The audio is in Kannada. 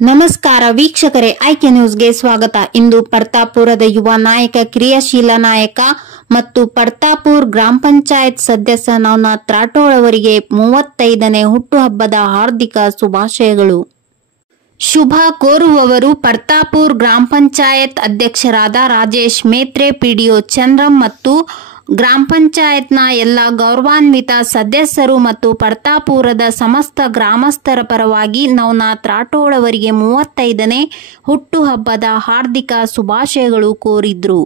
ನಮಸ್ಕಾರ ವೀಕ್ಷಕರೇ, ಆಯ್ಕೆ ನ್ಯೂಸ್ಗೆ ಸ್ವಾಗತ. ಇಂದು ಪರ್ತಾಪುರದ ಯುವ ನಾಯಕ, ಕ್ರಿಯಾಶೀಲ ನಾಯಕ ಮತ್ತು ಪರ್ತಾಪುರ ಗ್ರಾಮ ಪಂಚಾಯತ್ ಸದಸ್ಯ ನವನಾಥ್ ರಾಠೋಡ್ ಅವರಿಗೆ 35ನೇ ಹುಟ್ಟುಹಬ್ಬದ ಹಾರ್ದಿಕ ಶುಭಾಶಯಗಳು. ಶುಭ ಕೋರುವವರು ಪರ್ತಾಪುರ ಗ್ರಾಮ ಪಂಚಾಯತ್ ಅಧ್ಯಕ್ಷರಾದ ರಾಜೇಶ್ ಮೇತ್ರೆ, ಪಿಡಿಒ ಚಂದ್ರಂ ಮತ್ತು ಗ್ರಾಮ ಪಂಚಾಯತ್ನ ಎಲ್ಲ ಗೌರವಾನ್ವಿತ ಸದಸ್ಯರು ಮತ್ತು ಪರ್ತಾಪುರದ ಸಮಸ್ತ ಗ್ರಾಮಸ್ಥರ ಪರವಾಗಿ ನವನಾಥ್ ರಾಠೋಡ್ ಅವರಿಗೆ 35ನೇ ಹುಟ್ಟುಹಬ್ಬದ ಹಾರ್ದಿಕ ಶುಭಾಶಯಗಳು ಕೋರಿದ್ರು.